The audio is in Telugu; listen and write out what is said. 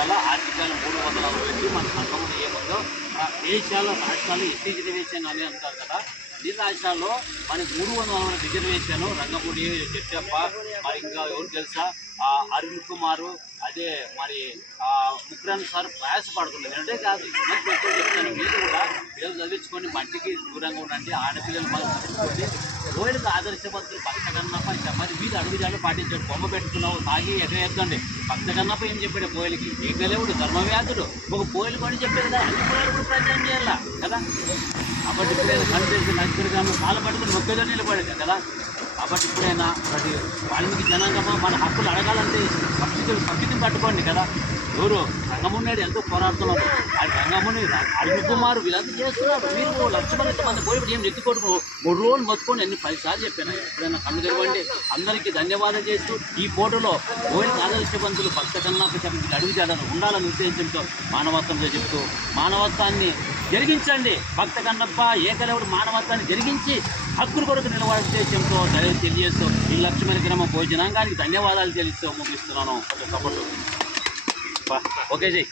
ఉండాలా. ఆర్టికల్ 360 మన సంఘంలో ఏముందో దేశాల్లో రాష్ట్రాలు ఎస్సీ రిజర్వేషన్ అని అంటారు కదా. ఈ రాష్ట్రాల్లో మనకి 340 రిజర్వేషన్ రంగపూడి చెట్టప్ప, మరి ఇంకా ఎవరు తెలుసా అరుణ్ కుమారు, అదే మరి ముగ్గురు సార్ ప్రయాసపడుతున్నారు. అంటే కాదు చెప్తాను, మీరు కూడా పిల్లలు చదివించుకొని మట్టికి దూరంగా ఉండండి. ఆడపిల్లలు మనం చదివించుకోండి. రోడ్లకు ఆదర్శవంతులు భక్త కన్నప్ప మరి వీళ్ళు అడుగుజాలు పాటించాడు. బొమ్మ పెట్టుకున్నావు తాగి ఎగరేద్దండి. భక్త కన్నప్ప ఏం చెప్పాడు పోయిలకి? ఏకలేవుడు ధర్మవ్యాధుడు ఒక పోయిలు కొని చెప్పాడు కదా, అన్ని కులాలకు ప్రచారం చేయాల కదా. కాబట్టి ఇప్పుడైనా కనిపిస్తే నచ్చిన గ్రామం కాళ్ళ పట్టుకుని మొక్కలో నిలబడేది కదా. కాబట్టి ఇప్పుడైనా ప్రతి వాల్మీకి జనాంగమా మన హక్కులు అడగాలంటే భక్తిని పట్టుకోండి కదా. ఎవరు రంగమున్నాడు ఎంతో పోరాడుతున్నారు. అది రంగముని అరుణ్ కుమార్ వీళ్ళంతా చేస్తున్నారు. మీరు లక్షమంది మంది పోయి ఏం ఎత్తుకోడు 3 రోజులు మొత్తుకొని ఎన్ని 10 సార్లు చెప్పాను. ఎప్పుడైనా కన్ను తెరవండి. అందరికీ ధన్యవాదాలు చేస్తూ ఈ ఫోటోలో పోయిన ఆదర్శవంతులు భక్త కన్నాకు చెప్పి అడుగుజాడను ఉండాలని ఉద్దేశంతో మానవత్వంతో చెప్తూ మానవత్వాన్ని జరిగించండి. భక్త కన్నప్ప ఏకలవుడు మానవత్వాన్ని జరిగించి హక్కుల కొరకు నిలబడే ఉద్దేశంతో తెలియజేస్తూ ఈ లక్ష్మణ గ్రామ భోజనాంగానికి ధన్యవాదాలు తెలుస్తూ ముగిస్తున్నాను. సపోర్టు ఓకే జై.